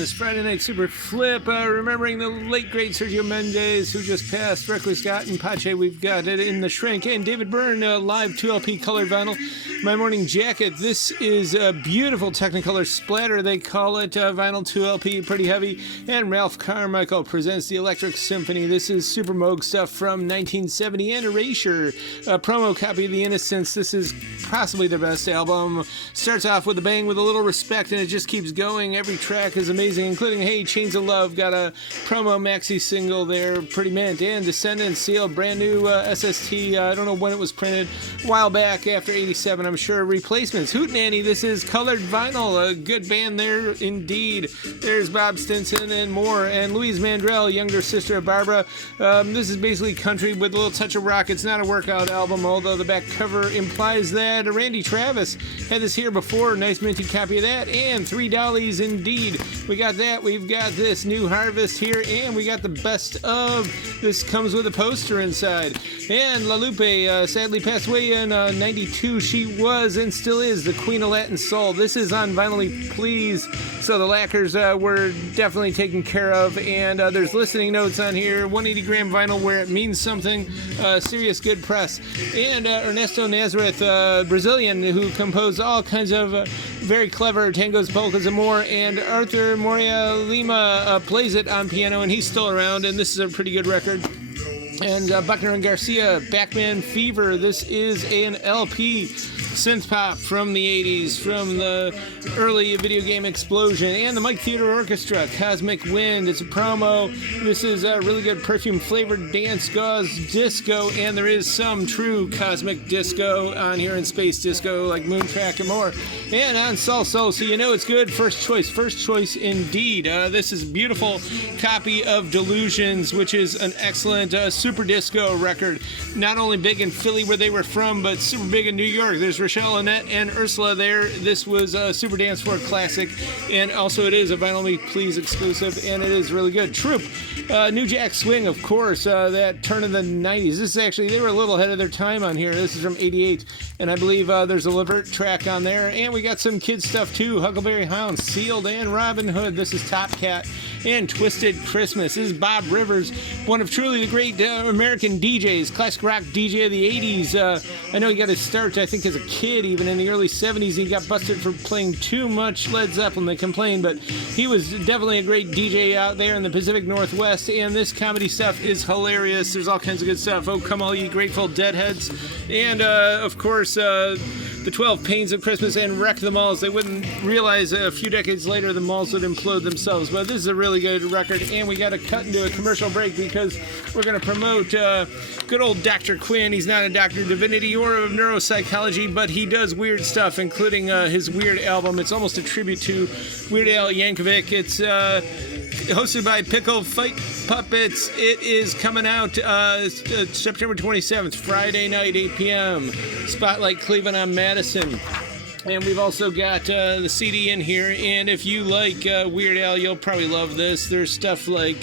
This Friday Night Super Flip, remembering the late great Sergio Mendes, who just passed, Reckless Scott and Pache. We've got it in the Shrink, and David Byrne, live 2LP color vinyl. My Morning Jacket. This is a beautiful Technicolor splatter, they call it, vinyl 2LP, pretty heavy. And Ralph Carmichael presents the Electric Symphony. This is Super Moog stuff from 1970, and Erasure, a promo copy of The Innocents. This is possibly their best album. Starts off with a bang, with a little respect, and it just keeps going. Every track is amazing, including Hey, Chains of Love, got a promo maxi single there, pretty mint, and Descendants sealed, brand new SST, I don't know when it was printed, a while back, after 87, I'm sure. Replacements, Hootenanny, this is colored vinyl, a good band there indeed. There's Bob Stinson and more, and Louise Mandrell, younger sister of Barbara. This is basically country with a little touch of rock. It's not a workout album, although the back cover implies that. Randy Travis had this here before, nice minty copy of that, and Three Dollies indeed. We got that, we've got this New Harvest here, and we got the best of. This comes with a poster inside. And La Lupe sadly passed away in 92. She was and still is the Queen of Latin Soul. This is on Vinyl Please, so the lacquers were definitely taken care of, and there's listening notes on here, 180 gram vinyl where it means something, serious good press. And Ernesto Nazareth, Brazilian, who composed all kinds of very clever tangos, polkas, and more, and Arthur Moria Lima plays it on piano, and he's still around, and this is a pretty good record. And Buckner and Garcia, Backman Fever. This is an LP synth pop from the 80s, from the early video game explosion. And the Mike Theater Orchestra, Cosmic Wind. It's a promo. This is a really good perfume-flavored dance gauze disco, and there is some true cosmic disco on here, in space disco, like Moontrack and more. And on Soul Soul, so you know it's good. First choice indeed. This is a beautiful copy of Delusions, which is an excellent super disco record. Not only big in Philly, where they were from, but super big in New York. There's Rochelle, Annette, and Ursula there. This was a Super Dance Floor classic, and also it is a Vinyl Me Please exclusive, and it is really good. Troop, New Jack Swing, of course, that turn of the 90s. This is actually, they were a little ahead of their time on here. This is from 88, and I believe there's a Levert track on there, and we got some kids stuff too. Huckleberry Hound, Sealed, and Robin Hood. This is Top Cat and Twisted Christmas. This is Bob Rivers, one of truly the great American DJs, classic rock DJ of the 80s. I know he got his start, I think, as a kid, even in the early 70s. He got busted for playing too much Led Zeppelin. They complained, but he was definitely a great DJ out there in the Pacific Northwest, and this comedy stuff is hilarious. There's all kinds of good stuff. Oh, Come All Ye Grateful Deadheads, and of course, the 12 Pains of Christmas, and Wreck the Malls. They wouldn't realize a few decades later the malls would implode themselves, but this is a really good record, and we got to cut into a commercial break because we're going to promote good old Dr. Quinn. He's not a doctor of divinity or of neuropsychology, but he does weird stuff, including his Weird album. It's almost a tribute to Weird Al Yankovic. It's hosted by Pickle Fight Puppets. It is coming out September 27th, Friday night, 8 p.m. Spotlight Cleveland on Madison. And we've also got the CD in here, and if you like Weird Al, you'll probably love this. There's stuff like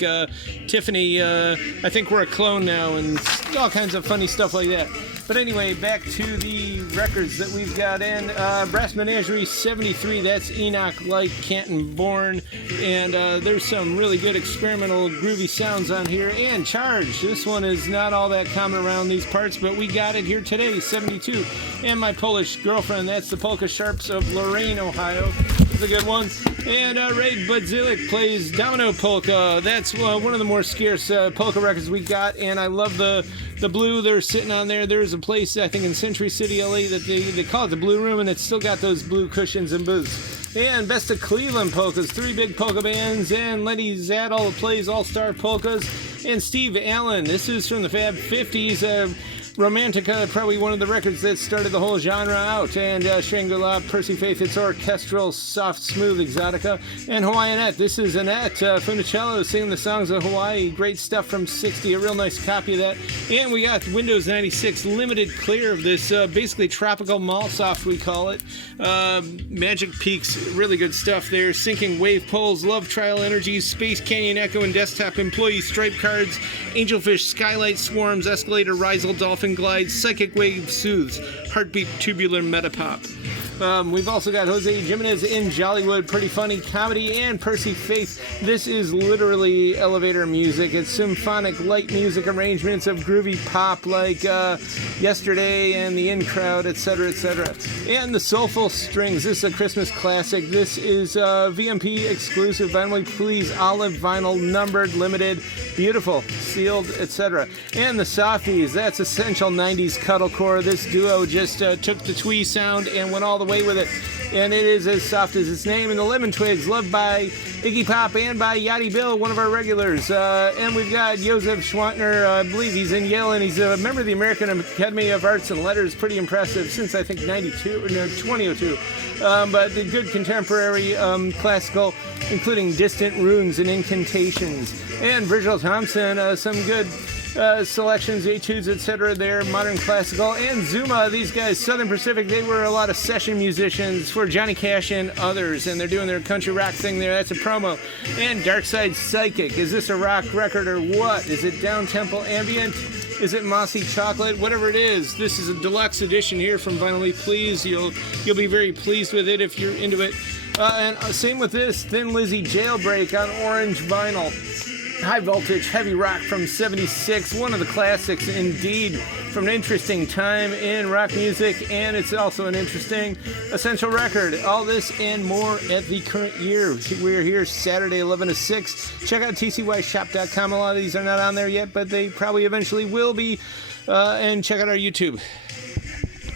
Tiffany, I Think We're a Clone Now, and all kinds of funny stuff like that. But anyway, back to the records that we've got in. Brass Menagerie 73, that's Enoch Light, Canton Born, and there's some really good experimental groovy sounds on here. And Charge, this one is not all that common around these parts, but we got it here today, 72. And My Polish Girlfriend, that's the Polka Sharps of Lorain, Ohio. It's a good one. And Ray Budzilik plays Domino Polka. That's one of the more scarce polka records we got, and I love the blue they're sitting on there. There's a place, I think, in Century City, LA, that they call it the Blue Room, and it's still got those blue cushions and booths. And Best of Cleveland Polkas, 3 big polka bands, and Lenny Zadel plays All-Star Polkas, and Steve Allen. This is from the Fab 50s. Romantica, probably one of the records that started the whole genre out, and Shangri-La, Percy Faith, it's orchestral, soft, smooth exotica, and Hawaiianette. This is Annette Funicello singing the songs of Hawaii. Great stuff from 60, a real nice copy of that. And we got Windows 96 limited clear of this, basically tropical mallsoft, we call it. Magic Peaks, really good stuff there. Sinking Wave Poles, Love Trial Energies, Space Canyon Echo and Desktop Employee Stripe Cards, Angelfish, Skylight Swarms, Escalator, Rizel, Dolphin Glides, Psychic Wave Soothes, Heartbeat Tubular Metapop. We've also got Jose Jimenez in Jollywood, Pretty Funny Comedy, and Percy Faith. This is literally elevator music. It's symphonic light music arrangements of groovy pop like Yesterday and The In Crowd, etc., etc. And the Soulful Strings. This is a Christmas classic. This is VMP exclusive vinyl. Please, olive vinyl, numbered, limited, beautiful, sealed, etc. And the Softies. That's essential 90s cuddlecore. This duo just took the twee sound and went all the way with it, and it is as soft as its name. And the Lemon Twigs, loved by Iggy Pop and by Yachty Bill, one of our regulars. And we've got Josef Schwantner, I believe he's in Yale, and he's a member of the American Academy of Arts and Letters. Pretty impressive since I think 2002. But the good contemporary classical, including distant runes and incantations. And Virgil Thompson, some good selections, etudes, etc. there, modern classical. And Zuma, these guys, Southern Pacific, they were a lot of session musicians for Johnny Cash and others, and they're doing their country rock thing there. That's a promo. And Darkside Psychic, is this a rock record or what? Is it down-tempo ambient? Is it mossy chocolate? Whatever it is, this is a deluxe edition here from Vinyl Please. You'll be very pleased with it if you're into it. And same with this, Thin Lizzy Jailbreak on orange vinyl. High voltage, heavy rock from 76, one of the classics indeed, from an interesting time in rock music, and it's also an interesting essential record. All this and more at the current year. We're here Saturday 11 to 6. Check out tcyshop.com. A lot of these are not on there yet, but they probably eventually will be. And check out our YouTube.